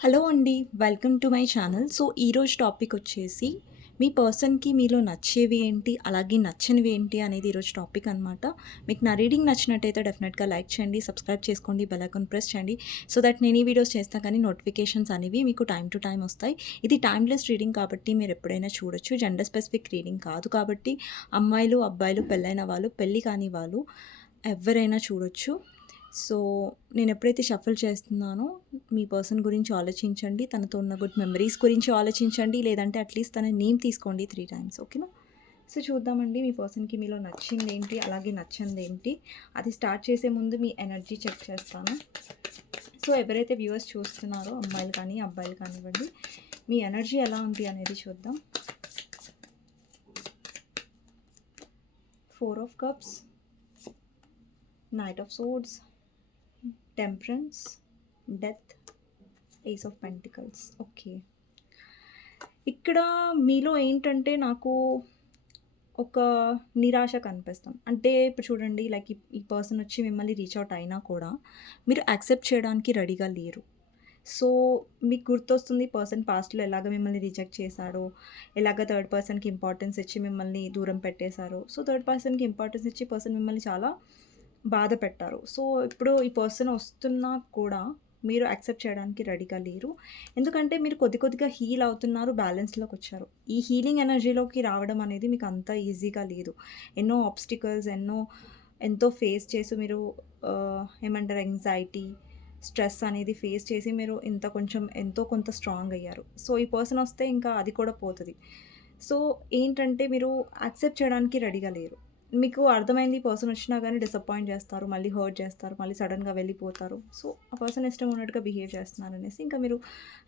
Hello అండి. Welcome to my channel. So, ఈరోజు topic వచ్చేసి మీ పర్సన్‌కి మీలో నచ్చేవి ఏంటి? అలాగే నచ్చనివి ఏంటి? అనేది ఈరోజు టాపిక్ అనమాట. మీకు నా రీడింగ్ నచ్చినట్టయితే డెఫినెట్‌గా లైక్ చేయండి, సబ్స్క్రైబ్ చేసుకోండి, బెల్ ఐకాన్ ప్రెస్ చేయండి. సో దట్ నేను ఈ వీడియోస్ చేస్తా కానీ నోటిఫికేషన్స్ అనేవి మీకు టైమ్ టు టైమ్ వస్తాయి. ఇది టైమ్‌లెస్ రీడింగ్ కాబట్టి మీరు ఎప్పుడైనా చూడొచ్చు. జెండర్ స్పెసిఫిక్ రీడింగ్ కాదు కాబట్టి అమ్మాయిలు, అబ్బాయిలు, పెళ్ళైన వాళ్ళు, పెళ్లి కాని వాళ్ళు ఎవ్వరైనా చూడొచ్చు. సో, నేను ఎప్పుడైతే షఫుల్ చేస్తున్నానో మీ పర్సన్ గురించి ఆలోచించండి. తనతో ఉన్న గుడ్ మెమరీస్ గురించి ఆలోచించండి. లేదంటే అట్‌లీస్ట్ తన నేమ్ తీసుకోండి 3 టైమ్స్. ఓకేనా? సో, చూద్దామండి మీ పర్సన్‌కి మీలో నచ్చిందేంటి? అలాగే నచ్చనిదేంటి? అది స్టార్ట్ చేసే ముందు మీ ఎనర్జీ చెక్ చేస్తాను. సో, ఎవరైతే వ్యూవర్స్ చూస్తున్నారో అమ్మాయిలు కానీ, అబ్బాయిలు కానివ్వండి, మీ ఎనర్జీ ఎలా ఉంది అనేది చూద్దాం. 4 of cups, knight of swords, temperance, death, ace of pentacles. Okay. ఇక్కడ మీలో ఏంటంటే నాకు ఒక నిరాశ కనిపిస్తుంది. అంటే ఇప్పుడు చూడండి లైక్ ఈ పర్సన్ వచ్చి మిమ్మల్ని రీచ్ అవుట్ అయినా కూడా మీరు యాక్సెప్ట్ చేయడానికి రెడీగా లేరు. సో, మీకు గుర్తొస్తుంది పర్సన్ పాస్ట్‌లో ఎలాగ మిమ్మల్ని రిజెక్ట్ చేశాడో, ఎలాగ థర్డ్ పర్సన్‌కి ఇంపార్టెన్స్ ఇచ్చి మిమ్మల్ని దూరం పెట్టేశారో. సో, థర్డ్ పర్సన్‌కి ఇంపార్టెన్స్ ఇచ్చి పర్సన్ మిమ్మల్ని చాలా బాధ పెట్టారు. సో, ఇప్పుడు ఈ పర్సన్ వస్తున్నా కూడా మీరు యాక్సెప్ట్ చేయడానికి రెడీగా లేరు. ఎందుకంటే మీరు కొద్ది కొద్దిగా హీల్ అవుతున్నారు, బ్యాలెన్స్‌లోకొచ్చారు. ఈ హీలింగ్ ఎనర్జీలోకి రావడం అనేది మీకు అంత ఈజీగా లేదు. ఎన్నో ఆబ్స్టికల్స్, ఎంతో ఫేస్ చేసి మీరు ఏమంటారు యాంగ్జైటీ, స్ట్రెస్ అనేది ఫేస్ చేసి మీరు కొంచెం ఎంతో కొంత స్ట్రాంగ్ అయ్యారు. సో, ఈ పర్సన్ వస్తే ఇంకా అది కూడా పోతది. సో, ఏంటంటే మీరు యాక్సెప్ట్ చేయడానికి రెడీగా లేరు. మీకు అర్థమైంది ఈ పర్సన్ వచ్చినా గానీ డిసప్పాయింట్ చేస్తారు, మళ్ళీ హర్ట్ చేస్తారు, మళ్ళీ సడెన్‌గా వెళ్ళిపోతారు. సో, ఆ పర్సన్ ఇష్టం ఉన్నట్టుగా బిహేవ్ చేస్తున్నారనేసి ఇంకా మీరు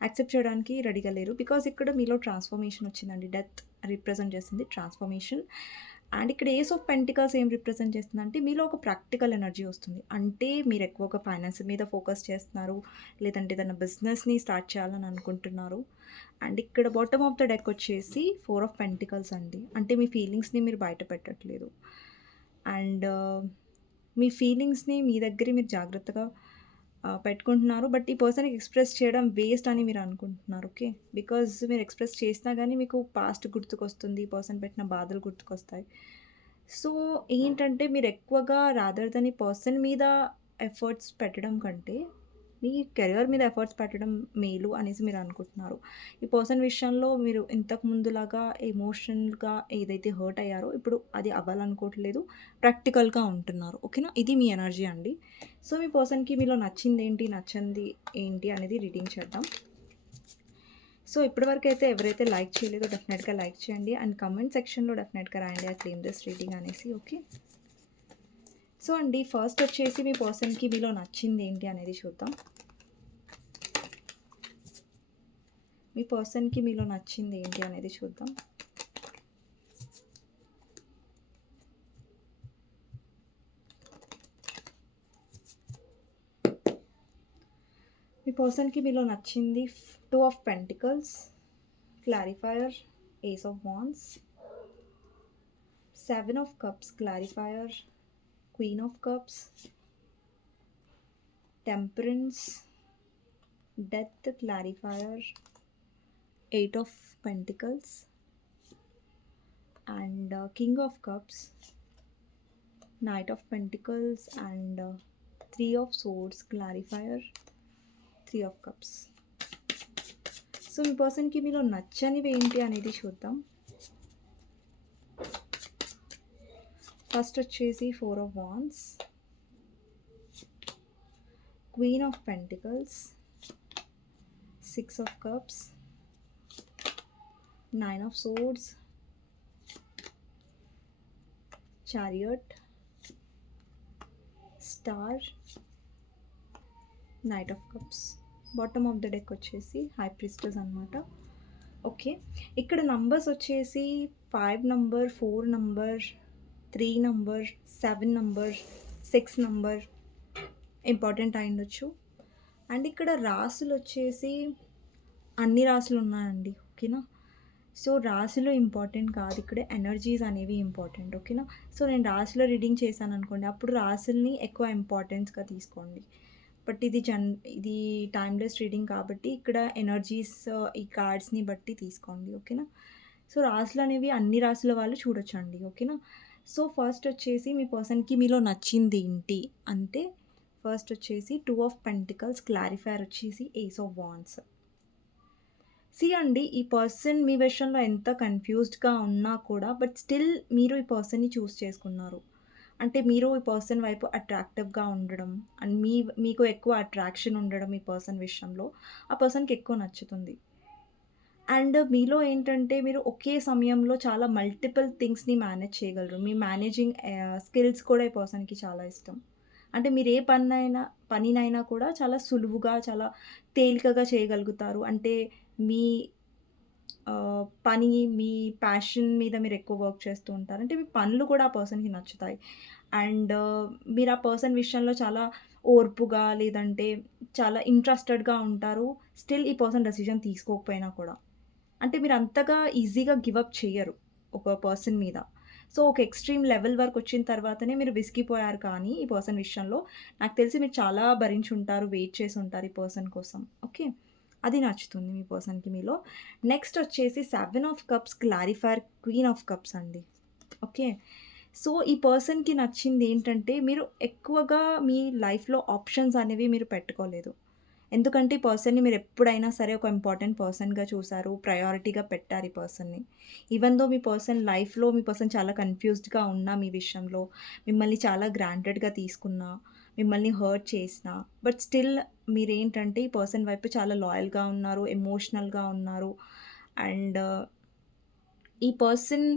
యాక్సెప్ట్ చేయడానికి రెడీగా లేరు. బికాజ్ ఇక్కడ మీలో ట్రాన్స్‌ఫర్మేషన్ వచ్చిందండి. డెత్ రిప్రజెంట్ చేస్తుంది ట్రాన్స్‌ఫర్మేషన్. అండ్ ఇక్కడ ఏస్ ఆఫ్ పెంటికల్స్ ఏం రిప్రజెంట్ చేస్తుందంటే మీలో ఒక ప్రాక్టికల్ ఎనర్జీ వస్తుంది. అంటే మీరు ఎక్కువగా ఫైనాన్స్ మీద ఫోకస్ చేస్తున్నారు. లేదంటే ఏదైనా బిజినెస్‌ని స్టార్ట్ చేయాలని అనుకుంటున్నారు. అండ్ ఇక్కడ బాటమ్ ఆఫ్ ద డెక్ వచ్చేసి 4 ఆఫ్ పెంటికల్స్ అండి. అంటే మీ ఫీలింగ్స్‌ని మీరు బయట పెట్టట్లేదు. అండ్ మీ ఫీలింగ్స్‌ని మీ దగ్గరే మీరు జాగ్రత్తగా పెట్టుకుంటున్నారు. బట్ ఈ పర్సన్‌కి ఎక్స్‌ప్రెస్ చేయడం వేస్ట్ అని మీరు అనుకుంటున్నారు. ఓకే. బికాజ్ మీరు ఎక్స్‌ప్రెస్ చేసినా గానీ మీకు పాస్ట్ గుర్తుకొస్తుంది. ఈ పర్సన్ పెట్టిన బాధలు గుర్తుకొస్తాయి. సో, ఏంటంటే మీరు ఎక్కువగా రాదర్ దెన్ ఈ పర్సన్ మీద ఎఫర్ట్స్ పెట్టడం కంటే మీ కెరియర్ మీద ఎఫర్ట్స్ పెట్టడం మేలు అనేసి మీరు అనుకుంటున్నారు. ఈ పర్సన్ విషయంలో మీరు ఇంతకు ముందులాగా ఎమోషనల్‌గా ఏదైతే హర్ట్ అయ్యారో ఇప్పుడు అది అవ్వాలనుకోవట్లేదు. ప్రాక్టికల్‌గా ఉంటున్నారు. ఓకేనా? ఇది మీ ఎనర్జీ అండి. సో, మీ పర్సన్‌కి మీలో నచ్చిందేంటి, నచ్చనిది ఏంటి అనేది రీడింగ్ చేద్దాం. సో, ఇప్పటివరకైతే ఎవరైతే లైక్ చేయలేదో డెఫినెట్‌గా లైక్ చేయండి. అండ్ కామెంట్ సెక్షన్‌లో డెఫినెట్‌గా రాయండి ఐ క్లెయిమ్ దిస్ రీడింగ్ అనేసి. ఓకే. సో అండి, ఫస్ట్ వచ్చేసి మీ పర్సన్‌కి మీలో నచ్చిందేంటి అనేది చూద్దాం. మీ పర్సన్‌కి మీలో నచ్చిందేంటి అనేది చూద్దాం. మీ పర్సన్‌కి మీలో నచ్చింది 2 of pentacles, clarifier, ace of wands, 7 of cups, clarifier, queen of cups, temperance, death, clarifier, 8 of pentacles and king of cups, knight of pentacles and 3 of swords, clarifier, 3 of cups. So, మీ పర్సన్‌కి మీలో నచ్చనివి ఏంటి అనేది చూద్దాం. First వచ్చేసి 4 of wands, queen of pentacles, 6 of cups, 9 of swords, chariot, star, knight of cups. Bottom of the deck వచ్చేసి high priestess అనమాట. ఓకే. ఇక్కడ నంబర్స్ వచ్చేసి 5 number, 4 number, 3 number, 7 number, 6 number important అయ్యుండొచ్చు. అండ్ ఇక్కడ రాసులు వచ్చేసి అన్ని రాసులు ఉన్నాయండి. ఓకేనా? సో, రాశులు ఇంపార్టెంట్ కాదు. ఇక్కడ ఎనర్జీస్ అనేవి ఇంపార్టెంట్. ఓకేనా? సో, నేను రాశిలో రీడింగ్ చేశాననుకోండి, అప్పుడు రాశుల్ని ఎక్కువ ఇంపార్టెన్స్‌గా తీసుకోండి. బట్ ఇది టైమ్‌లెస్ రీడింగ్ కాబట్టి ఇక్కడ ఎనర్జీస్ ఈ కార్డ్స్‌ని బట్టి తీసుకోండి. ఓకేనా? సో, రాసులనేవి అన్ని రాసుల వాళ్ళు చూడొచ్చండి. ఓకేనా? సో, ఫస్ట్ వచ్చేసి మీ పర్సన్‌కి మీలో నచ్చిందేంటి అంటే, ఫస్ట్ వచ్చేసి 2 ఆఫ్ పెంటికల్స్, క్లారిఫైయర్ వచ్చేసి ఏస్ ఆఫ్ వాండ్స్. అండి, ఈ పర్సన్ మీ విషయంలో ఎంత కన్‌ఫ్యూజ్డ్‌గా ఉన్నా కూడా బట్ స్టిల్ మీరు ఈ పర్సన్‌ని చూజ్ చేసుకున్నారు. అంటే మీరు ఈ పర్సన్ వైపు అట్రాక్టివ్‌గా ఉండడం అండ్ మీకు ఎక్కువ అట్రాక్షన్ ఉండడం ఈ పర్సన్ విషయంలో ఆ పర్సన్‌కి ఎక్కువ నచ్చుతుంది. అండ్ మీలో ఏంటంటే మీరు ఒకే సమయంలో చాలా మల్టిపుల్ థింగ్స్‌ని మేనేజ్ చేయగలరు. మీ మేనేజింగ్ స్కిల్స్ కూడా ఈ పర్సన్‌కి చాలా ఇష్టం. అంటే మీరు ఏ పనినైనా కూడా చాలా సులువుగా, చాలా తేలికగా చేయగలుగుతారు. అంటే మీ పని, మీ ప్యాషన్ మీద మీరెక్కువ వర్క్ చేస్తూ ఉంటారు. అంటే మీ పనులు కూడా ఆ పర్సన్‌కి నచ్చుతాయి. అండ్ మీరు ఆ పర్సన్ విషయంలో చాలా ఓర్పుగా, లేదంటే చాలా ఇంట్రెస్టెడ్‌గా ఉంటారు. స్టిల్ ఈ పర్సన్ డెసిషన్ తీసుకోకపోయినా కూడా. అంటే మీరంతగా ఈజీగా గివ్ అప్ చెయ్యరు ఒక పర్సన్ మీద. సో, ఒక ఎక్స్‌ట్రీమ్ లెవెల్ వరకొచ్చిన తర్వాతనే మీరు విసిగిపోయారు కానీ ఈ పర్సన్ విషయంలో. నాకు తెలిసి మీరు చాలా భరించుంటారు, వెయిట్ చేసుంటారు ఈ పర్సన్ కోసం. ఓకే. అది నచ్చుతుంది మీ పర్సన్‌కి మీలో. నెక్స్ట్ వచ్చేసి 7 of cups, clarifier, queen of cups అండి. ఓకే. సో, ఈ పర్సన్‌కి నచ్చిందేంటంటే మీరు ఎక్కువగా మీ లైఫ్‌లో ఆప్షన్స్ అనేవి మీరు పెట్టుకోలేదు. ఎందుకంటే ఈ పర్సన్‌ని మీరెప్పుడైనా సరే ఒక ఇంపార్టెంట్ పర్సన్‌గా చూసారు. ప్రయారిటీగా పెట్టారు ఈ పర్సన్‌ని. ఈవెన్ దో మీ పర్సన్ లైఫ్‌లో మీ పర్సన్ చాలా కన్‌ఫ్యూజ్డ్‌గా ఉన్నా మీ విషయంలో, మిమ్మల్ని చాలా గ్రాంటెడ్‌గా తీసుకున్నా, మిమ్మల్ని హర్ట్ చేసినా, బట్ స్టిల్ మీరేంటంటే ఈ పర్సన్ వైపు చాలా లాయల్‌గా ఉన్నారు, ఎమోషనల్‌గా ఉన్నారు. అండ్ ఈ పర్సన్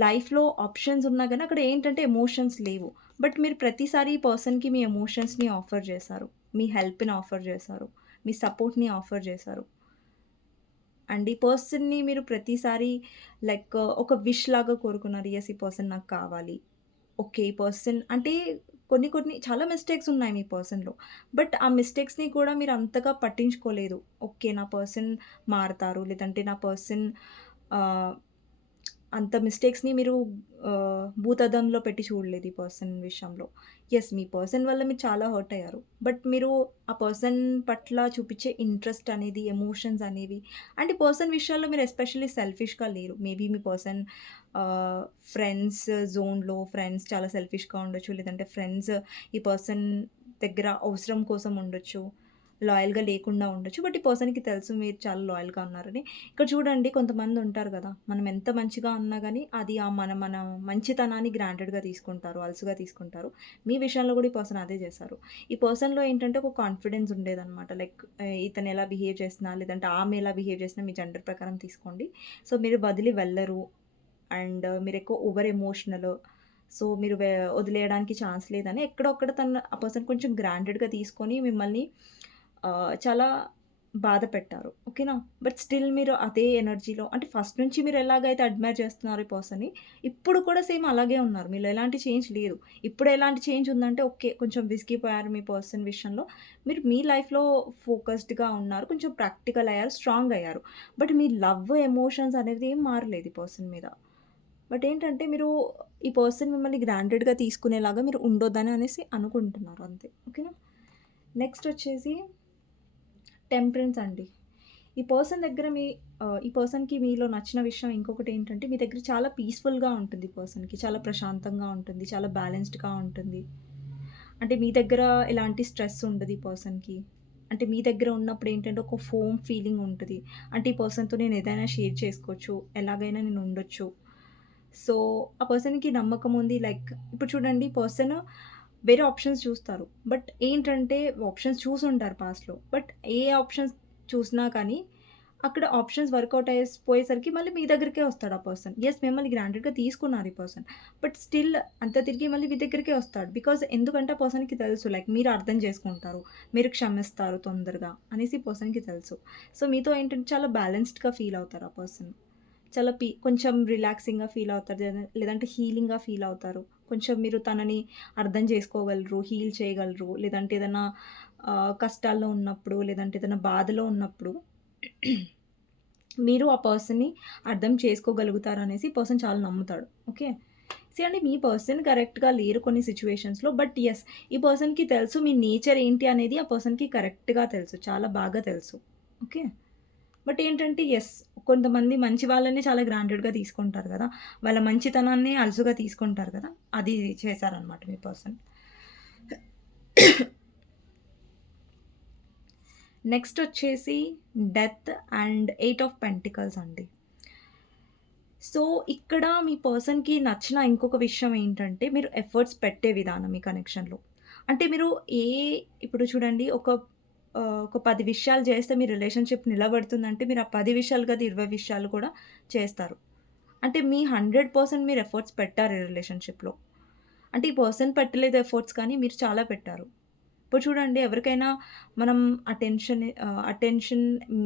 లైఫ్‌లో ఆప్షన్స్ ఉన్నా గానీ అక్కడ ఏంటంటే ఎమోషన్స్ లేవు. బట్ మీరు ప్రతిసారి ఈ పర్సన్‌కి మీ ఎమోషన్స్‌ని ఆఫర్ చేశారు. మీ హెల్ప్‌ని ఆఫర్ చేశారు. మీ సపోర్ట్‌ని ఆఫర్ చేశారు. అండ్ ఈ పర్సన్‌ని మీరు ప్రతిసారి లైక్ ఒక విష్ లాగా కోరుకున్నారు. యెస్, ఈ పర్సన్ నాకు కావాలి. ఓకే. ఈ పర్సన్ అంటే కొన్ని కొన్ని చాలా మిస్టేక్స్ ఉన్నాయి మీ పర్సన్‌లో. బట్ ఆ మిస్టేక్స్‌ని కూడా మీరు అంతగా పట్టించుకోలేదు. ఓకే. నా పర్సన్ మారతారు. లేదంటే నా పర్సన్ ఆహ్ అంత మిస్టేక్స్‌ని మీరు భూతద్దంలో పెట్టి చూడలేదు ఈ పర్సన్ విషయంలో. యెస్, మీ పర్సన్ వల్ల మీరు చాలా హర్ట్ అయ్యారు. బట్ మీరు ఆ పర్సన్ పట్ల చూపించే ఇంట్రెస్ట్ అనేది, ఎమోషన్స్ అనేవి అండ్ ఈ పర్సన్ విషయాల్లో మీరు ఎస్పెషల్లీ సెల్ఫిష్‌గా లేరు. మేబీ మీ పర్సన్ ఆహ్, ఫ్రెండ్స్ జోన్‌లో ఫ్రెండ్స్ చాలా సెల్ఫిష్‌గా ఉండొచ్చు. లేదంటే ఫ్రెండ్స్ ఈ పర్సన్ దగ్గర అవసరం కోసం ఉండొచ్చు. లాయల్‌గా లేకుండా ఉండొచ్చు. బట్ ఈ పర్సన్‌కి తెలుసు మీరు చాలా లాయల్‌గా ఉన్నారని. ఇక్కడ చూడండి కొంతమందుంటారు గదా! మనం ఎంత మంచిగా ఉన్నా గానీ, అది మన మంచితనాన్ని గ్రాంటెడ్‌గా తీసుకుంటారు. అలుసుగా తీసుకుంటారు. మీ విషయంలో గూడా ఈ పర్సన్ అదే జేశారు. ఈ పర్సన్‌లో ఏంటంటే ఒక కాన్ఫిడెన్స్ ఉండేదనమాట. లైక్ ఇతను ఎలా బిహేవ్ చేసినా, లేదంటే ఆమె ఎలా బిహేవ్ చేసినా మీ జెండర్ ప్రకారం తీసుకోండి. సో, మీరు వదిలి వెళ్లరు. అండ్ మీరెక్కువ ఓవర్ ఎమోషనల్. సో, మీరు వదిలేయడానికి ఛాన్స్ లేదని ఎక్కడో అక్కడ ఆ పర్సన్ కొంచెం గ్రాంటెడ్‌గా తీసుకొని మిమ్మల్ని చాలా బాధ పెట్టారు. ఓకేనా? బట్ స్టిల్ మీరు అదే ఎనర్జీలో అంటే ఫస్ట్ నుంచి మీరు ఎలాగైతే అడ్మైర్ చేస్తున్నారో ఈ పర్సన్‌ని, ఇప్పుడు కూడా సేమ్ అలాగే ఉన్నారు. మీలో ఎలాంటి చేంజ్ లేదు. ఇప్పుడు ఎలాంటి చేంజ్ ఉందంటే ఓకే. కొంచెం విసిగిపోయారు మీ పర్సన్ విషయంలో. మీరు మీ లైఫ్‌లో ఫోకస్డ్‌గా ఉన్నారు. కొంచెం ప్రాక్టికల్ అయ్యారు. స్ట్రాంగ్ అయ్యారు. బట్ మీ లవ్, ఎమోషన్స్ అనేది ఏం మారలేదు ఈ పర్సన్ మీద. బట్ ఏంటంటే మీరు ఈ పర్సన్ మిమ్మల్ని గ్రాంటెడ్‌గా తీసుకునేలాగా మీరు ఉండొద్దని అనేసి అనుకుంటున్నారు అంతే. ఓకేనా? నెక్స్ట్ వచ్చేసి టెంపరెన్స్ అండి. ఈ పర్సన్ దగ్గర ఈ పర్సన్‌కి మీలో నచ్చిన విషయం ఇంకొకటేంటంటే, మీ దగ్గర చాలా పీస్‌ఫుల్‌గా ఉంటుంది ఈ పర్సన్‌కి. చాలా ప్రశాంతంగా ఉంటుంది. చాలా బ్యాలెన్స్డ్‌గా ఉంటుంది. అంటే మీ దగ్గర ఎలాంటి స్ట్రెస్ ఉండదు ఈ పర్సన్‌కి. అంటే మీ దగ్గర ఉన్నప్పుడు ఏంటంటే, ఒక హోమ్ ఫీలింగ్ ఉంటది. అంటే ఈ పర్సన్‌తో నేను ఏదైనా షేర్ చేసుకోవచ్చు. ఎలాగైనా నేను ఉండొచ్చు. సో, ఆ పర్సన్‌కి నమ్మకం ఉంది. లైక్ ఇప్పుడు చూడండి పర్సన్ వేరే ఆప్షన్స్ చూస్తారు. బట్ ఏంటంటే ఆప్షన్స్ చూసుంటారు పాస్ట్‌లో. బట్ ఏ ఆప్షన్స్ చూసినా కానీ అక్కడ ఆప్షన్స్ వర్కౌట్ పోయేసరికి మళ్ళీ మీ దగ్గరికే వస్తాడు ఆ పర్సన్. యెస్, మిమ్మల్ని గ్రాంటెడ్‌గా తీసుకున్నారు ఈ పర్సన్. బట్ స్టిల్ అంతా తిరిగి మళ్ళీ మీ దగ్గరికే వస్తాడు. బికాజ్ ఎందుకంటే ఆ పర్సన్‌కి తెలుసు లైక్ మీరు అర్థం చేసుకుంటారు. మీరు క్షమిస్తారు తొందరగా అనేసి పర్సన్‌కి తెలుసు. సో, మీతో ఏంటంటే చాలా బ్యాలెన్స్డ్‌గా ఫీల్ అవుతారు ఆ పర్సన్. చాలా కొంచెం రిలాక్సింగ్‌గా ఫీల్ అవుతారు. లేదంటే హీలింగ్‌గా ఫీల్ అవుతారు. కొంచెం మీరు తనని అర్థం చేసుకోగలరు, హీల్ చేయగలరు. లేదంటే ఏదైనా కష్టాల్లో ఉన్నప్పుడు, లేదంటే ఏదైనా బాధలో ఉన్నప్పుడు మీరు ఆ పర్సన్‌ని అర్థం చేసుకోగలుగుతారనేసి పర్సన్ చాలా నమ్ముతాడు. ఓకే. అండి మీ పర్సన్ కరెక్ట్‌గా లేరు కొన్ని సిట్యుయేషన్స్‌లో. బట్ యెస్, ఈ పర్సన్‌కి తెలుసు మీ నేచర్ ఏంటి అనేది ఆ పర్సన్‌కి కరెక్ట్‌గా తెలుసు. చాలా బాగా తెలుసు. ఓకే. బట్ ఏంటంటే యెస్, కొంతమంది మంచి వాళ్ళని చాలా గ్రాంటెడ్‌గా తీసుకుంటారు గదా! వాళ్ళ మంచితనాన్ని అలుసుగా తీసుకుంటారు గదా! అది చేశారనమాట మీ పర్సన్. నెక్స్ట్ వచ్చేసి డెత్ అండ్ 8 ఆఫ్ పెంటికల్స్ అండి. సో, ఇక్కడ మీ పర్సన్‌కి నచ్చిన ఇంకొక విషయం ఏంటంటే, మీరు ఎఫర్ట్స్ పెట్టే విధానం మీ కనెక్షన్‌లో. అంటే మీరు ఏ ఇప్పుడు చూడండి ఒక 10 విషయాలు చేస్తే మీ రిలేషన్‌షిప్ నిలబడుతుందంటే, మీరు ఆ 10 విషయాలు కాదు 20 విషయాలు కూడా చేస్తారు. అంటే మీ 100% మీరు ఎఫర్ట్స్ పెట్టారు ఈ రిలేషన్‌షిప్‌లో. అంటే ఈ పర్సన్ పెట్టలేదు ఎఫర్ట్స్ కానీ మీరు చాలా పెట్టారు. ఇప్పుడు చూడండి ఎవరికైనా మనం అటెన్షన్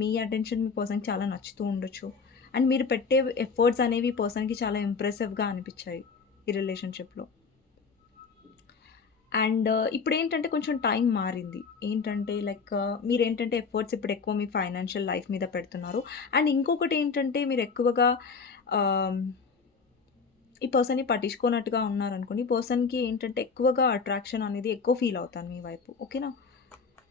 మీ అటెన్షన్ మీ పర్సన్‌కి చాలా నచ్చుతూ ఉండొచ్చు. అండ్ మీరు పెట్టే ఎఫర్ట్స్ అనేవి పర్సన్‌కి చాలా ఇంప్రెసివ్‌గా అనిపిచ్చాయి ఈ రిలేషన్‌షిప్‌లో. అండ్ ఇప్పుడేంటంటే కొంచెం టైం మారింది. ఏంటంటే మీరేంటంటే ఎఫర్ట్స్ ఇప్పుడు ఎక్కువ మీ ఫైనాన్షియల్ లైఫ్ మీద పెడుతున్నారు. అండ్ ఇంకొకటేంటంటే మీరు ఎక్కువగా ఆహ్, ఈ పర్సన్‌ని పట్టించుకోనట్టుగా ఉన్నారనుకోండి. ఈ పర్సన్‌కి ఏంటంటే ఎక్కువగా అట్రాక్షన్ అనేది ఎక్కువ ఫీల్ అవుతాను మీ వైపు. ఓకేనా?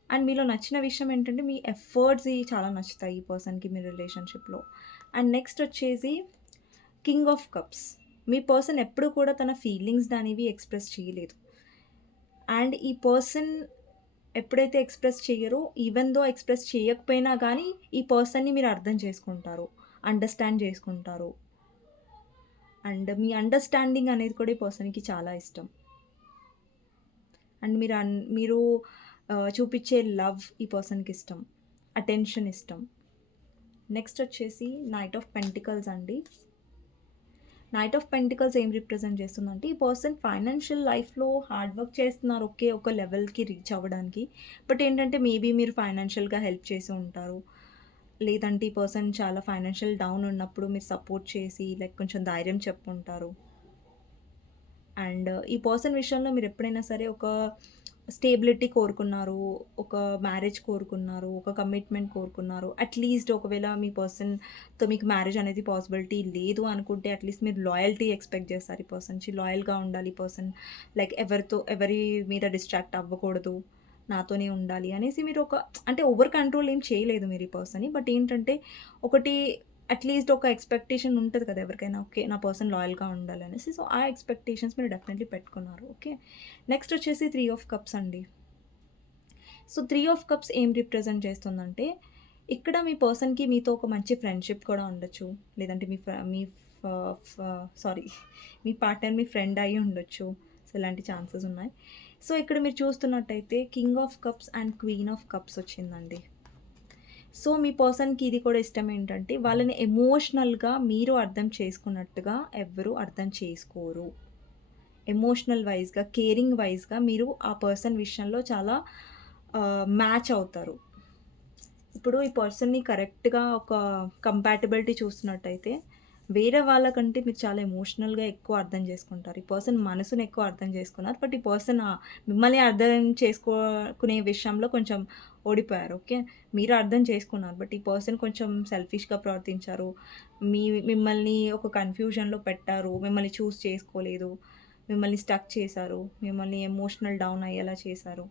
అండ్ మీలో నచ్చిన విషయం ఏంటంటే మీ ఎఫర్ట్స్‌యి చాలా నచ్చుతాయి ఈ పర్సన్‌కి మీ రిలేషన్‌షిప్‌లో. అండ్ నెక్స్ట్ వచ్చేసి king of cups. Me person ఎప్పుడు కూడా తన ఫీలింగ్స్ అనేవి ఎక్స్‌ప్రెస్ చేయలేదు. అండ్ ఈ పర్సన్ ఎప్పుడైతే ఎక్స్‌ప్రెస్ చెయ్యరో, ఈవెన్ దో ఎక్స్‌ప్రెస్ చేయకపోయినా గానీ, ఈ పర్సన్‌ని మీరు అర్థం చేసుకుంటారు. అండర్‌స్టాండ్ చేసుకుంటారు. అండ్ మీ అండర్‌స్టాండింగ్ అనేది కూడా ఈ పర్సన్‌కి చాలా ఇష్టం. అండ్ మీరు చూపిచ్చే లవ్ ఈ పర్సన్‌కి ఇష్టం. అటెన్షన్ ఇష్టం. నెక్స్ట్ వచ్చేసి నైట్ ఆఫ్ పెంటికల్స్ అండి. నైట్ ఆఫ్ పెంటికల్స్ ఏం రిప్రజెంట్ చేస్తుందంటే, ఈ పర్సన్ ఫైనాన్షియల్ లైఫ్‌లో హార్డ్ వర్క్ చేస్తున్నారు. ఓకే. ఒక లెవెల్‌కి రీచ్ అవ్వడానికి. బట్ ఏంటంటే మేబీ మీరు ఫైనాన్షియల్‌గా హెల్ప్ చేసి ఉంటారు. లేదంటే ఈ పర్సన్ చాలా ఫైనాన్షియల్ డౌన్ ఉన్నప్పుడు మీరు సపోర్ట్ చేసి కొంచెం ధైర్యం చెప్పుంటారు. అండ్ ఈ పర్సన్ విషయంలో మీరెప్పుడైనా సరే ఒక స్టేబిలిటీ కోరుకున్నారు. ఒక మ్యారేజ్ కోరుకున్నారు. ఒక కమిట్మెంట్ కోరుకున్నారు. అట్‌లీస్ట్ ఒకవేళ మీ పర్సన్‌తో మీకు మ్యారేజ్ అనేది పాసిబిలిటీ లేదు అనుకుంటే అట్‌లీస్ట్ మీరు లాయల్టీ ఎక్స్‌పెక్ట్ చేస్తారు ఈ పర్సన్ నుంచి. లాయల్‌గా ఉండాలి ఈ పర్సన్. ఎవరి మీద డిస్ట్రాక్ట్ అవ్వకూడదు. నాతోనే ఉండాలి అనేసి మీరు అంటే ఓవర్ కంట్రోల్ ఏం చేయలేదు మీరు ఈ పర్సన్‌ని. బట్ ఏంటంటే ఒకటి అట్‌లీస్ట్ ఒక ఎక్స్‌పెక్టేషన్ ఉంటది కదా! ఎవరికైనా. ఓకే. నా పర్సన్ లాయల్‌గా ఉండాలనేసి. సో, ఆ ఎక్స్‌పెక్టేషన్స్ మీరు డెఫినెట్‌లీ పెట్టుకున్నారు. ఓకే. నెక్స్ట్ వచ్చేసి 3 ఆఫ్ కప్స్ అండి. సో, 3 ఆఫ్ కప్స్ ఏం రిప్రజెంట్ చేస్తుందంటే, ఇక్కడ మీ పర్సన్‌కి మీతో ఒక మంచి ఫ్రెండ్‌షిప్ కూడా ఉండొచ్చు. లేదంటే మీ ఫ్ర మీ ఫ ఫ సారీ మీ పార్ట్నర్ మీ ఫ్రెండ్ అయ్యి ఉండొచ్చు. సో, ఇలాంటి ఛాన్సెస్ ఉన్నాయి. సో, ఇక్కడ మీరు చూస్తున్నట్టయితే king of cups and queen of cups వచ్చిందండి. సో, మీ పర్సన్‌కి ఇది కూడా ఇష్టం ఏంటంటే, వాళ్ళని ఎమోషనల్‌గా మీరు అర్థం చేసుకున్నట్టుగా ఎవ్వరు అర్థం చేసుకోరు. ఎమోషనల్ వైస్‌గా, కేరింగ్ వైస్‌గా మీరు ఆ పర్సన్ విషయంలో చాలా మ్యాచ్ అవుతారు. ఇప్పుడు ఈ పర్సన్‌ని కరెక్ట్‌గా ఒక కంపాటిబిలిటీ చూస్తున్నట్టయితే, వేరే వాళ్ళకంటే మీరు చాలా ఎమోషనల్‌గా ఎక్కువ అర్థం చేసుకుంటారు. ఈ పర్సన్ మనసుని ఎక్కువ అర్థం చేసుకున్నారు. బట్ ఈ పర్సన్ మిమ్మల్ని అర్థం చేసుకోకునే విషయంలో కొంచెం ఓడిపోయారు. ఓకే. మీరు అర్థం చేసుకున్నారు. బట్ ఈ పర్సన్ కొంచెం సెల్ఫిష్‌గా ప్రవర్తించారు. మీ మిమ్మల్ని ఒక కన్‌ఫ్యూజన్‌లో పెట్టారు. మిమ్మల్ని చూజ్ చేసుకోలేదు. మిమ్మల్ని స్టక్ చేశారు. మిమ్మల్ని ఎమోషనల్ డౌన్ అయ్యేలా చేశారు.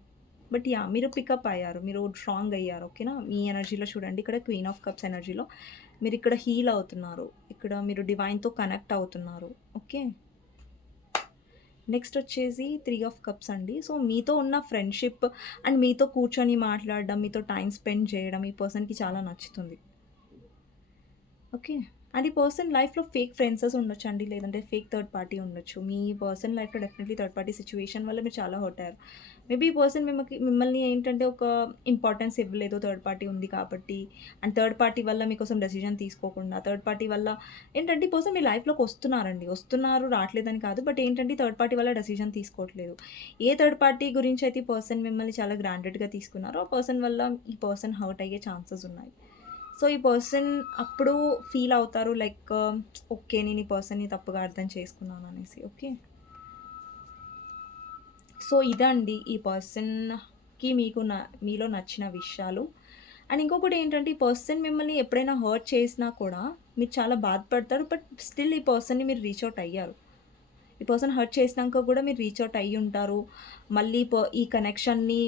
But yeah! మీరు పికప్ అయ్యారు. మీరు స్ట్రాంగ్ అయ్యారు. ఓకేనా? మీ ఎనర్జీలో చూడండి ఇక్కడ క్వీన్ ఆఫ్ కప్స్ ఎనర్జీలో మీరిక్కడ హీల్ అవుతున్నారు. ఇక్కడ మీరు డివైన్‌తో కనెక్ట్ అవుతున్నారు. ఓకే. నెక్స్ట్ వచ్చేసి 3 ఆఫ్ కప్స్ అండి. సో, మీతో ఉన్న ఫ్రెండ్‌షిప్ అండ్ మీతో కూర్చొని మాట్లాడడం, మీతో టైమ్ స్పెండ్ చేయడం ఈ పర్సన్‌కి చాలా నచ్చుతుంది. ఓకే. అండ్ ఈ పర్సన్ లైఫ్‌లో ఫేక్ ఫ్రెండ్సెస్ ఉండొచ్చండి. లేదంటే ఫేక్ థర్డ్ పార్టీ ఉండొచ్చు. మీ పర్సన్ లైఫ్‌లో డెఫినెట్‌లీ థర్డ్ పార్టీ సిట్యుయేషన్ వల్ల మీరు చాలా హర్ట్ అయ్యారు. మేబీ ఈ పర్సన్ మిమ్మల్ని ఏంటంటే ఒక ఇంపార్టెన్స్ ఇవ్వలేదు థర్డ్ పార్టీ ఉంది కాబట్టి. అండ్ థర్డ్ పార్టీ వల్ల మీకోసం డెసిషన్ తీసుకోకుండా, థర్డ్ పార్టీ వల్ల ఏంటంటే ఈ పర్సన్ మీ లైఫ్‌లోకి వస్తున్నారండి. వస్తున్నారు రావట్లేదని కాదు. బట్ ఏంటంటే థర్డ్ పార్టీ వల్ల డెసిషన్ తీసుకోవట్లేదు. ఏ థర్డ్ పార్టీ గురించి అయితే ఈ పర్సన్ మిమ్మల్ని చాలా గ్రాంటెడ్‌గా తీసుకున్నారో, ఆ పర్సన్ వల్ల ఈ పర్సన్ హర్ట్ అయ్యే ఛాన్సెస్ ఉన్నాయి. సో, ఈ పర్సన్ అప్పుడు ఫీల్ అవుతారు ఓకే. నేను ఈ పర్సన్‌ని తప్పుగా అర్థం చేసుకున్నాననేసి. ఓకే. సో, ఇదండి ఈ పర్సన్‌కి మీలో నచ్చిన విషయాలు. అండ్ ఇంకొకటేంటంటే ఈ పర్సన్ మిమ్మల్ని ఎప్పుడైనా హర్ట్ చేసినా కూడా మీరు చాలా బాధపడతారు. బట్ స్టిల్ ఈ పర్సన్‌ని మీరు రీచ్ ఔట్ అయ్యారు. ఈ పర్సన్ హర్ట్ చేసినాక కూడా మీరు రీచ్ అవుట్ అయ్యి ఉంటారు. మళ్ళీ ఈ కనెక్షన్‌ని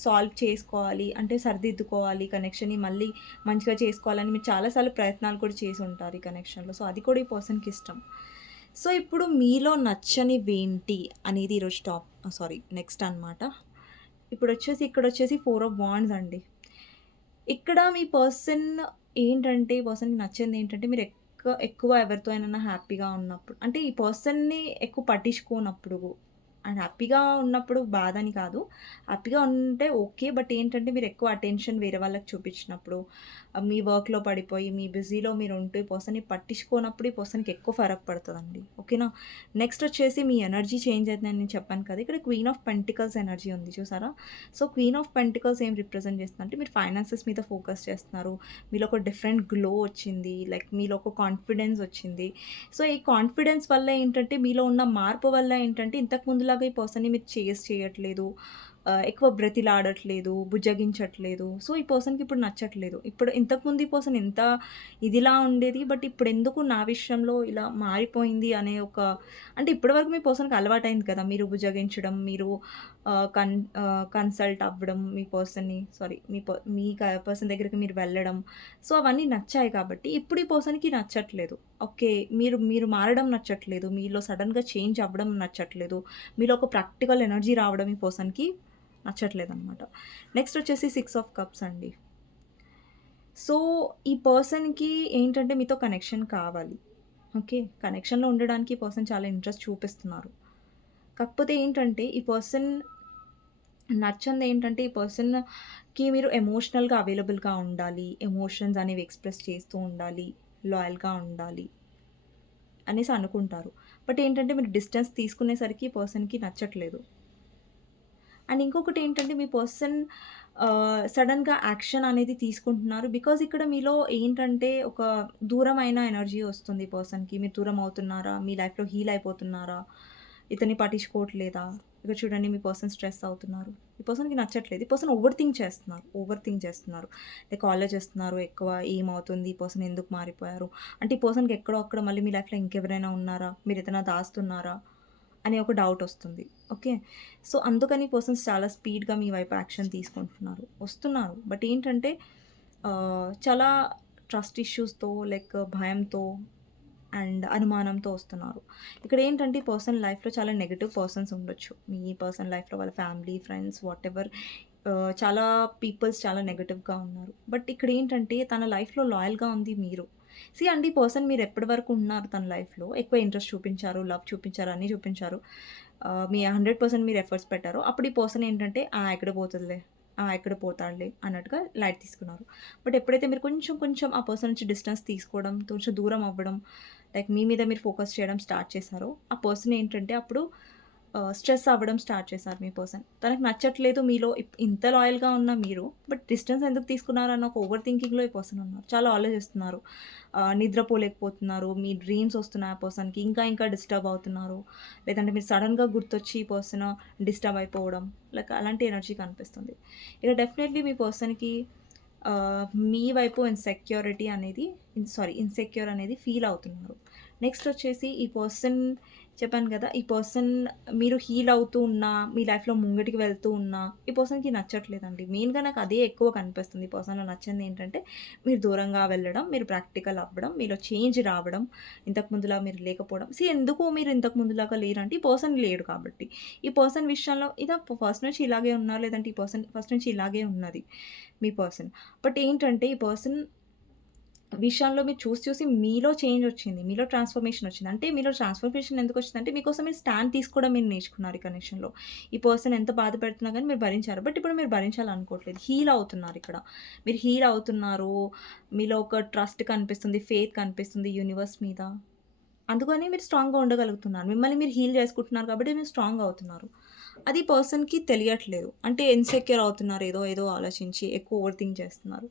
సాల్వ్ చేసుకోవాలి. అంటే సరిదిద్దుకోవాలి. కనెక్షన్‌ని మళ్ళీ మంచిగా చేసుకోవాలని మీరు చాలా సార్లు ప్రయత్నాలు కూడా చేసి ఉంటారు ఈ కనెక్షన్‌లో. సో, అది కూడా ఈ పర్సన్‌కి ఇష్టం. సో, ఇప్పుడు మీలో నచ్చనివేంటి అనేది ఈరోజు సారీ నెక్స్ట్ అనమాట. ఇక్కడొచ్చేసి 4 ఆఫ్ వాండ్స్ అండి. ఇక్కడ మీ పర్సన్ ఏంటంటే, ఈ పర్సన్‌కి నచ్చిందేంటంటే, మీరు ఎక్కువ ఎవరితో అయినన్నా హ్యాపీగా ఉన్నప్పుడు. అంటే ఈ పర్సన్‌ని ఎక్కువ పట్టించుకోనప్పుడు. అండ్ హ్యాపీగా ఉన్నప్పుడు బాధని కాదు. హ్యాపీగా ఉంటే ఓకే. బట్ ఏంటంటే, మీరు ఎక్కువ అటెన్షన్ వేరే వాళ్ళకి చూపించినప్పుడు, మీ వర్క్‌లో పడిపోయి, మీ బిజీలో మీరుంటూ ఈ పర్సన్‌ని పట్టించుకోనప్పుడు, ఈ పర్సన్‌కి ఎక్కువ ఫరక్ పడతదండి. ఓకేనా? నెక్స్ట్ వచ్చేసి మీ ఎనర్జీ చేంజ్ అయితుందని నేను చెప్పాను కదా! ఇక్కడ క్వీన్ ఆఫ్ పెంటికల్స్ ఎనర్జీ ఉంది చూసారా? సో, క్వీన్ ఆఫ్ పెంటికల్స్ ఏం రిప్రజెంట్ చేస్తుందంటే, మీరు ఫైనాన్సెస్ మీద ఫోకస్ చేస్తున్నారు. మీలో ఒక డిఫరెంట్ గ్లో వచ్చింది. లైక్ మీలో ఒక కాన్ఫిడెన్స్ వచ్చింది. సో, ఈ కాన్ఫిడెన్స్ వల్ల ఏంటంటే, మీలో ఉన్న మార్పు వల్ల ఏంటంటే, ఇంతకు ముందులాగా ఈ పర్సన్‌ని మీరు చేజ్ చేయట్లేదు. ఎక్కువ బ్రతిలాడట్లేదు, బుజ్జగించట్లేదు. సో, ఈ పర్సన్‌కి ఇప్పుడు నచ్చట్లేదు. ఇంతకుముందు ఈ పర్సన్ ఎంత ఇదిలా ఉండేది. బట్ ఇప్పుడెందుకు నా విషయంలో ఇలా మారిపోయింది అనే అంటే ఇప్పటివరకు మీ పర్సన్‌కి అలవాటయింది కదా! మీరు బుజ్జగించడం, మీరు కన్సల్ట్ అవ్వడం, మీ పర్సన్‌ని సారీ మీ పర్సన్ దగ్గరికి మీరు వెళ్ళడం. సో, అవన్నీ నచ్చాయి కాబట్టి ఇప్పుడు ఈ పర్సన్‌కి నచ్చట్లేదు. ఓకే. మీరు మీరు మారడం నచ్చట్లేదు. మీలో సడెన్‌గా చేంజ్ అవ్వడం నచ్చట్లేదు. మీలో ఒక ప్రాక్టికల్ ఎనర్జీ రావడం ఈ పర్సన్‌కి నచ్చట్లేదనమాట. నెక్స్ట్ వచ్చేసి 6 ఆఫ్ కప్స్ అండి. సో, ఈ పర్సన్‌కి ఏంటంటే మీతో కనెక్షన్ కావాలి. ఓకే. కనెక్షన్‌లో ఉండడానికి ఈ పర్సన్ చాలా ఇంట్రెస్ట్ చూపిస్తున్నారు. కాకపోతే ఏంటంటే ఈ పర్సన్ నచ్చనిదేంటంటే ఈ పర్సన్‌కి మీరు ఎమోషనల్‌గా అవైలబుల్‌గా ఉండాలి. ఎమోషన్స్ అనేవి ఎక్స్‌ప్రెస్ చేస్తూ ఉండాలి. లాయల్‌గా ఉండాలి అనేసి అనుకుంటారు. బట్ ఏంటంటే మీరు డిస్టెన్స్ తీసుకునేసరికి ఈ పర్సన్‌కి నచ్చట్లేదు. అండ్ ఇంకొకటేంటంటే మీ పర్సన్ సడెన్‌గా యాక్షన్ అనేది తీసుకుంటున్నారు. బికాజ్ ఇక్కడ మీలో ఏంటంటే ఒక దూరమైన ఎనర్జీ వస్తుంది ఈ పర్సన్‌కి. మీరు దూరం అవుతున్నారా? మీ లైఫ్‌లో హీల్ అయిపోతున్నారా? ఇతన్ని పట్టించుకోవట్లేదా? ఇక్కడ చూడండి మీ పర్సన్ స్ట్రెస్ అవుతున్నారు. ఈ పర్సన్‌కి నచ్చట్లేదు. ఈ పర్సన్ ఓవర్ థింక్ చేస్తున్నారు. లైక్ ఆలోచిస్తున్నారు ఎక్కువ ఏమవుతుంది? ఈ పర్సన్ ఎందుకు మారిపోయారు? అంటే ఈ పర్సన్‌కి ఎక్కడో అక్కడ మళ్ళీ మీ లైఫ్‌లో ఇంకెవరైనా ఉన్నారా? మీరేదైనా దాస్తున్నారా? అనే ఒక డౌటొస్తుంది. ఓకే. సో, అందుకని పర్సన్స్ చాలా స్పీడ్‌గా మీ వైపు యాక్షన్ తీసుకుంటున్నారు. వస్తున్నారు. బట్ ఏంటంటే చాలా ట్రస్ట్ ఇష్యూస్‌తో లైక్ భయంతో అండ్ అనుమానంతో వస్తున్నారు. ఇక్కడేంటంటే ఈ పర్సన్ లైఫ్‌లో చాలా నెగెటివ్ పర్సన్స్ ఉండొచ్చు. మీ పర్సన్ లైఫ్‌లో వాళ్ళ ఫ్యామిలీ, ఫ్రెండ్స్ వాటెవర్ చాలా పీపుల్స్ చాలా నెగెటివ్‌గా ఉన్నారు. బట్ ఇక్కడేంటంటే తన లైఫ్‌లో లాయల్‌గా ఉంది మీరు. అండి ఈ పర్సన్ మీరు ఎప్పటి వరకు ఉన్నారు తన లైఫ్‌లో, ఎక్కువ ఇంట్రెస్ట్ చూపించారు, లవ్ చూపించారు, అన్నీ చూపించారు. మీ 100% మీరు ఎఫర్ట్స్ పెట్టారు. అప్పుడు ఈ పర్సన్ ఏంటంటే, ఎక్కడ పోతదిలే, ఎక్కడ పోతాడులే అన్నట్టుగా లైట్ తీసుకున్నారు. బట్ ఎప్పుడైతే మీరు కొంచెం కొంచెం ఆ పర్సన్ నుంచి డిస్టెన్స్ తీసుకోవడం, కొంచెం దూరం అవ్వడం, లైక్ మీ మీద మీరు ఫోకస్ చేయడం స్టార్ట్ చేశారో, ఆ పర్సన్ ఏంటంటే అప్పుడు స్ట్రెస్ అవ్వడం స్టార్ట్ చేశారు మీ పర్సన్. తనకు నచ్చట్లేదు మీలో ఇంత లాయల్‌గా ఉన్న మీరు, బట్ డిస్టెన్స్ ఎందుకు తీసుకున్నారన్న ఒక ఓవర్ థింకింగ్‌లో ఈ పర్సన్ ఉన్నారు. చాలా ఆలోచిస్తున్నారు. నిద్రపోలేకపోతున్నారు. మీ డ్రీమ్స్ వస్తున్నాయి ఆ పర్సన్‌కి. ఇంకా ఇంకా డిస్టర్బ్ అవుతున్నారు. లేదంటే మీరు సడెన్‌గా గుర్తొచ్చి ఈ పర్సన్ డిస్టర్బ్ అయిపోవడం. లైక్ అలాంటి ఎనర్జీ కనిపిస్తుంది. ఇక డెఫినెట్‌లీ మీ పర్సన్‌కి మీ వైపు ఇన్‌సెక్యూర్ అనేది ఫీల్ అవుతున్నారు. నెక్స్ట్ వచ్చేసి ఈ పర్సన్ చెప్పాను గదా! ఈ పర్సన్ మీరు హీల్ అవుతూ ఉన్నా, మీ లైఫ్‌లో ముంగటికి వెళ్తూ ఉన్నా, ఈ పర్సన్‌కి నచ్చట్లేదండి. మెయిన్‌గా నాకు అదే ఎక్కువ కనిపిస్తుంది. ఈ పర్సన్‌లో నచ్చిందేంటంటే, మీరు దూరంగా వెళ్ళడం, మీరు ప్రాక్టికల్ అవ్వడం, మీలో చేంజ్ రావడం, ఇంతకు ముందులా మీరు లేకపోవడం. ఎందుకు మీరు ఇంతకు ముందులాగా లేరంటే, ఈ పర్సన్ లేడు కాబట్టి. ఈ పర్సన్ విషయంలో ఫస్ట్ నుంచి ఇలాగే ఉన్నారు, లేదంటే ఈ పర్సన్ ఫస్ట్ నుంచి ఇలాగే ఉన్నది మీ పర్సన్. బట్ ఏంటంటే, ఈ పర్సన్ విషయాల్లో మీరు చూసి మీలో చేంజొచ్చింది. మీలో ట్రాన్స్‌ఫర్మేషనొచ్చింది. అంటే మీలో ట్రాన్స్‌ఫర్మేషన్ ఎందుకొచ్చిందంటే మీకోసం మీరు స్టాండ్ తీసుకోవడం మీరు నేర్చుకున్నారు ఈ కనెక్షన్‌లో. ఈ పర్సన్ ఎంత బాధ పెడుతున్నా గానీ మీరు భరించారు. బట్ ఇప్పుడు మీరు భరించాలనుకోవట్లేదు. హీల్ అవుతున్నారిక్కడ. మీరు హీల్ అవుతున్నారు. మీలో ఒక ట్రస్ట్ కనిపిస్తుంది. ఫెయిత్ కనిపిస్తుంది యూనివర్స్ మీద. అందుకని మీరు స్ట్రాంగ్‌గా ఉండగలుగుతున్నారు. మిమ్మల్ని మీరు హీల్ చేసుకుంటున్నారు కాబట్టి మీరు స్ట్రాంగ్ అవుతున్నారు. అది పర్సన్‌కి తెలియట్లేదు. అంటే ఇన్‌సెక్యూర్ అవుతున్నారు ఏదో ఆలోచించి ఎక్కువ ఓవర్ థింక్ చేస్తున్నారు.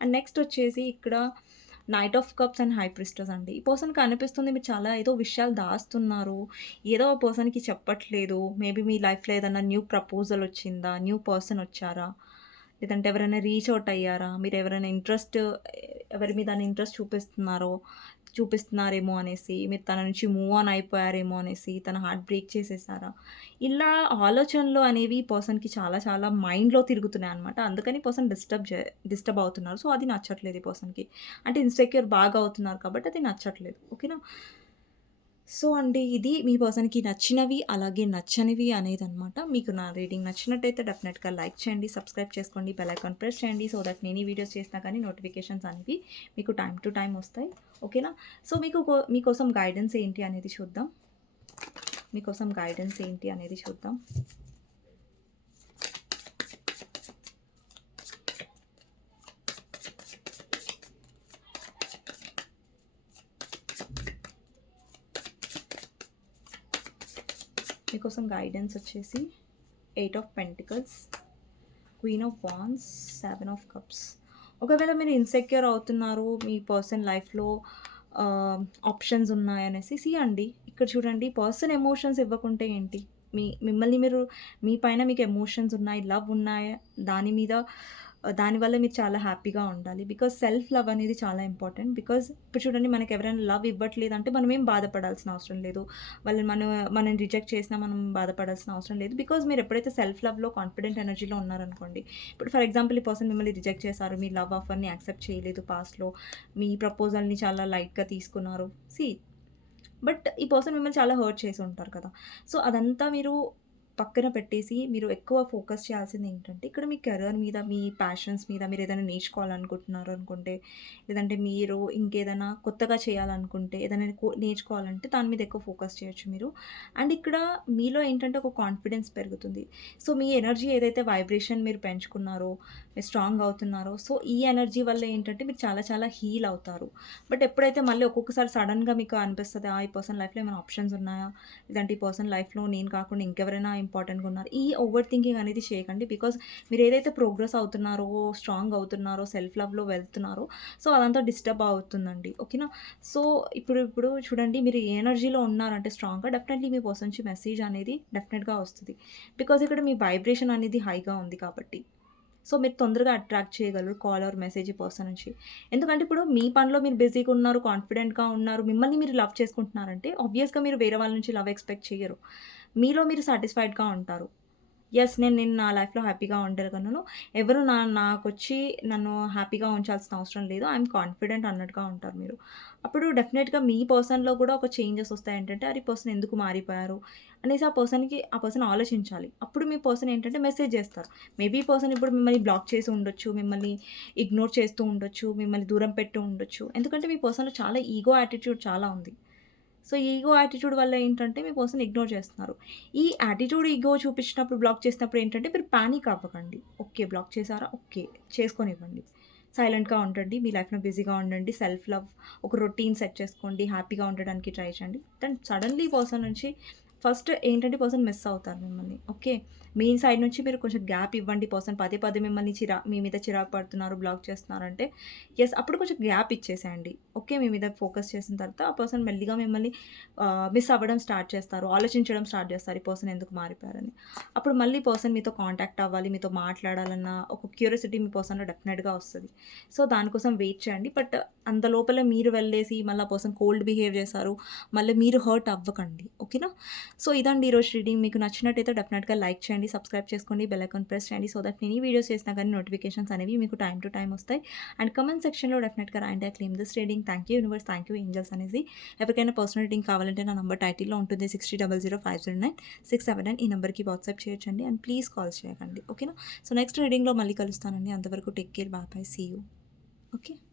అండ్ నెక్స్ట్ వచ్చేసి ఇక్కడ night of cups and high priestess అండి. ఈ పర్సన్‌కి అనిపిస్తుంది మీరు చాలా ఏదో విషయాలు దాస్తున్నారు. ఏదో ఆ పర్సన్‌కి చెప్పట్లేదు. మేబీ మీ లైఫ్‌లో ఏదన్నా న్యూ ప్రపోజల్ వచ్చిందా? న్యూ పర్సన్ వచ్చారా? లేదంటే ఎవరైనా రీచ్ ఔట్ అయ్యారా? మీరు ఎవరైనా ఎవరి మీదైనా ఇంట్రెస్ట్ చూపిస్తున్నారో చూపిస్తున్నారేమో అనేసి, మీరు తన నుంచి మూవ్ ఆన్ అయిపోయారేమో అనేసి, తన హార్ట్ బ్రేక్ చేసేసారా? ఇలా ఆలోచనలు అనేవి పర్సన్‌కి చాలా చాలా మైండ్‌లో తిరుగుతున్నాయన్నమాట. అందుకని పర్సన్ డిస్టర్బ్ అవుతున్నారు. సో, అది నచ్చట్లేదు ఈ పర్సన్‌కి. అంటే ఇన్‌సెక్యూర్ బాగా అవుతున్నారు కాబట్టి అది నచ్చట్లేదు. ఓకేనా? సో అండి, ఇది మీ పర్సన్‌కి నచ్చినవి, అలాగే నచ్చనివి అనేదనమాట. మీకు నా రీడింగ్ నచ్చినట్టయితే డెఫినెట్‌గా లైక్ చేయండి, సబ్స్క్రైబ్ చేసుకోండి, బెల్ ఐకాన్ ప్రెస్ చేయండి. సో దట్ నేను ఈ వీడియోస్ చేసినా కానీ నోటిఫికేషన్స్ అనేవి మీకు టైమ్ టు టైమ్ వస్తాయి. ఓకేనా? సో మీకోసం గైడెన్స్ ఏంటి అనేది చూద్దాం. మీకోసం గైడెన్స్ ఏంటి అనేది చూద్దాం. మీకోసం గైడెన్స్ వచ్చేసి 8 of pentacles, queen of wands, 7 of cups. ఒకవేళ మీరు ఇన్‌సెక్యూర్ అవుతున్నారు, మీ పర్సన్ లైఫ్‌లో ఆప్షన్స్ ఉన్నాయనేసి అండి, ఇక్కడ చూడండి, పర్సన్ ఎమోషన్స్ ఇవ్వకుంటే ఏంటి? మిమ్మల్ని మీరు, మీ పైన మీకు ఎమోషన్స్ ఉన్నాయి, లవ్ ఉన్నాయి. దాని మీద దానివల్ల మీరు చాలా హ్యాపీగా ఉండాలి. బికాజ్ సెల్ఫ్ లవ్ అనేది చాలా ఇంపార్టెంట్. బికాజ్ ఇప్పుడు చూడండి, మనకు ఎవరైనా లవ్ ఇవ్వట్లేదంటే మనం ఏం బాధపడాల్సిన అవసరం లేదు. వాళ్ళని మనల్ని రిజెక్ట్ చేసినా మనం బాధపడాల్సిన అవసరం లేదు. బికాజ్ మీరు ఎప్పుడైతే సెల్ఫ్ లవ్‌లో, కాన్ఫిడెంట్ ఎనర్జీలో ఉన్నారనుకోండి, ఇప్పుడు ఫర్ ఎగ్జాంపుల్ ఈ పర్సన్ మిమ్మల్ని రిజెక్ట్ చేశారు. మీ లవ్ ఆఫర్‌ని యాక్సెప్ట్ చేయలేదు పాస్ట్‌లో. మీ ప్రపోజల్‌ని చాలా లైట్‌గా తీసుకున్నారు. బట్ ఈ పర్సన్ మిమ్మల్ని చాలా హర్ట్ చేసి ఉంటారు కదా! సో, అదంతా మీరు పక్కన పెట్టేసి, మీరు ఎక్కువ ఫోకస్ చేయాల్సింది ఏంటంటే, ఇక్కడ మీ కెరియర్ మీద, మీ ప్యాషన్స్ మీద, మీరేదైనా నేర్చుకోవాలనుకుంటున్నారు అనుకుంటే, లేదంటే మీరు ఇంకేదైనా కొత్తగా చేయాలనుకుంటే, ఏదైనా నేర్చుకోవాలంటే దాని మీద ఎక్కువ ఫోకస్ చేయొచ్చు మీరు. అండ్ ఇక్కడ మీలో ఏంటంటే ఒక కాన్ఫిడెన్స్ పెరుగుతుంది. సో, మీ ఎనర్జీ ఏదైతే వైబ్రేషన్ మీరు పెంచుకున్నారో, మీరు స్ట్రాంగ్ అవుతున్నారో, సో, ఈ ఎనర్జీ వల్ల ఏంటంటే మీరు చాలా చాలా హీల్ అవుతారు. బట్ ఎప్పుడైతే మళ్ళీ ఒక్కొక్కసారి సడెన్‌గా మీకు అనిపిస్తది, ఈ పర్సన్ లైఫ్‌లో ఏమైనా ఆప్షన్స్ ఉన్నాయా? లేదంటే ఈ పర్సన్ లైఫ్‌లో నేను కాకుండా ఇంకెవరైనా ఇంపార్టెంట్‌గా ఉన్నారు. ఈ ఓవర్ థింకింగ్ అనేది చేయకండి. బికాజ్ మీరు ఏదైతే ప్రోగ్రెస్ అవుతున్నారో, స్ట్రాంగ్ అవుతున్నారో, సెల్ఫ్ లవ్‌లో వెళ్తున్నారో, సో, అదంతా డిస్టర్బ్ అవుతుందండి. ఓకేనా? సో, ఇప్పుడు చూడండి, మీరు ఏ ఎనర్జీలో ఉన్నారంటే స్ట్రాంగ్‌గా, డెఫినెట్‌లీ మీ పర్సన్ నుంచి మెసేజ్ అనేది డెఫినెట్‌గా వస్తది. బికాజ్ ఇక్కడ మీ వైబ్రేషన్ అనేది హైగా ఉంది కాబట్టి. సో, మీరు తొందరగా అట్రాక్ట్ చేయగలరు కాల్ ఆర్ మెసేజ్ ఈ పర్సన్ నుంచి. ఎందుకంటే ఇప్పుడు మీ పనిలో మీరు బిజీగా ఉన్నారు, కాన్ఫిడెంట్‌గా ఉన్నారు, మిమ్మల్ని మీరు లవ్ చేసుకుంటున్నారంటే ఆబ్వియస్‌గా మీరు వేరే వాళ్ళ నుంచి లవ్ ఎక్స్‌పెక్ట్ చెయ్యరు. మీలో మీరు సాటిస్ఫైడ్‌గా ఉంటారు. యెస్, నేను నేను నా లైఫ్‌లో హ్యాపీగా ఉండగలను. ఎవరు నాకొచ్చి నన్ను హ్యాపీగా ఉంచాల్సిన అవసరం లేదు. ఐయామ్ కాన్ఫిడెంట్ అన్నట్టుగా ఉంటారు మీరు. అప్పుడు డెఫినెట్‌గా మీ పర్సన్‌లో కూడా ఒక చేంజెస్ వస్తాయి. ఏంటంటే, అరే! ఈ పర్సన్ ఎందుకు మారిపోయారు అనేసి ఆ పర్సన్ ఆలోచించాలి. అప్పుడు మీ పర్సన్ ఏంటంటే మెసేజ్ చేస్తారు. మేబీ ఈ పర్సన్ ఇప్పుడు మిమ్మల్ని బ్లాక్ చేసి ఉండొచ్చు, మిమ్మల్ని ఇగ్నోర్ చేస్తూ ఉండొచ్చు, మిమ్మల్ని దూరం పెట్టి ఉండొచ్చు. ఎందుకంటే మీ పర్సన్‌లో చాలా ఈగో యాటిట్యూడ్ చాలా ఉంది. సో, ఈగో యాటిట్యూడ్ వల్ల ఏంటంటే మీ పర్సన్ ఇగ్నోర్ చేస్తున్నారు. ఈ యాటిట్యూడ్, ఈగో చూపించినప్పుడు, బ్లాక్ చేసినప్పుడు ఏంటంటే మీరు పానిక్ అవ్వకండి. ఓకే. బ్లాక్ చేసారా? ఓకే. చేసుకోనివ్వండి. సైలెంట్‌గా ఉండండి. మీ లైఫ్‌లో బిజీగా ఉండండి. సెల్ఫ్ లవ్ ఒక రొటీన్ సెట్ చేసుకోండి. హ్యాపీగా ఉండడానికి ట్రై చేయండి. దెన్ సడెన్‌లీ పర్సన్ నుంచి ఫస్ట్ ఏంటంటే పర్సన్ మిస్ అవుతారు మిమ్మల్ని. ఓకే. మీ సైడ్ నుంచి మీరు కొంచెం గ్యాప్ ఇవ్వండి. పర్సన్ పదే పదే మిమ్మల్ని మీ మీద చిరాకు పడుతున్నారు, బ్లాక్ చేస్తున్నారంటే యెస్, అప్పుడు కొంచెం గ్యాప్ ఇచ్చేసేయండి. ఓకే. మీ మీద ఫోకస్ చేసిన తర్వాత ఆ పర్సన్ మెల్లిగా మిమ్మల్ని మిస్ అవ్వడం స్టార్ట్ చేస్తారు. ఆలోచించడం స్టార్ట్ చేస్తారు, ఈ పర్సన్ ఎందుకు మారిపోయారని. అప్పుడు మళ్ళీ పర్సన్ మీతో కాంటాక్ట్ అవ్వాలి, మీతో మాట్లాడాలన్న ఒక క్యూరియాసిటీ మీ పర్సన్‌లో డెఫినెట్‌గా వస్తది. సో, దానికోసం వెయిట్ చేయండి. బట్ అంత లోపల మీరు వెళ్ళేసి మళ్ళీ ఆ పర్సన్ కోల్డ్ బిహేవ్ చేశారు, మళ్ళీ మీరు హర్ట్ అవ్వకండి. ఓకేనా? సో, ఇదండి ఈరోజు రీడింగ్. మీకు నచ్చినట్టయితే డెఫినెట్‌గా లైక్ చేయండి, సబ్స్క్రైబ్ చేసుకోండి, బెల్ ఐకాన్ ప్రెస్ చేయండి. సో దట్ నేను ఈ వీడియోస్ చేసినా కానీ నోటిఫికేషన్స్ అనేవి మీకు టైమ్ టు టైమ్ వస్తాయి. అండ్ కామెంట్ సెక్షన్‌లో డెఫినెట్‌గా రాయండి, I claim this reading. Thank you universe, thank you angels అనేసి. ఎవరికైనా పర్సనల్ రీడింగ్ కావాలంటే నా నంబర్ టైటిల్‌లో ఉంటుంది, 6000509679. ఈ నెంబర్‌కి వాట్సాప్ చేయొచ్చండి. అండ్ ప్లీజ్ కాల్ చేయకండి. ఓకేనా? సో, నెక్స్ట్ రీడింగ్‌లో మళ్ళీ కలుస్తానండి. అంతవరకు take care. Bye bye. See you. Okay.